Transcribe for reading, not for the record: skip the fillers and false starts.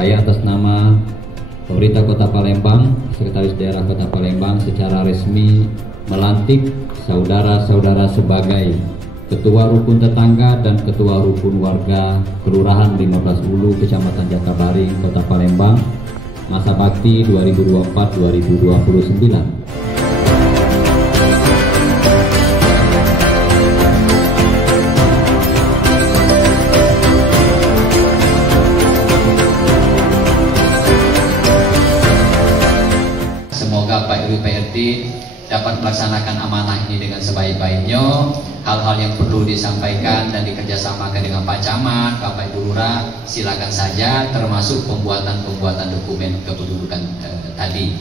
Saya atas nama pemerintah Kota Palembang, Sekretaris Daerah Kota Palembang secara resmi melantik saudara-saudara sebagai Ketua Rukun Tetangga dan Ketua Rukun Warga Kelurahan 15 Ulu, Kecamatan Jakabaring, Kota Palembang, masa bakti 2024-2029. Semoga Pak RW PRT dapat melaksanakan amanah ini dengan sebaik-baiknya. Hal-hal yang perlu disampaikan dan dikerjasamakan dengan Pak Camat, Bapak Ibu Lurah, silakan saja, termasuk pembuatan dokumen kependudukan tadi.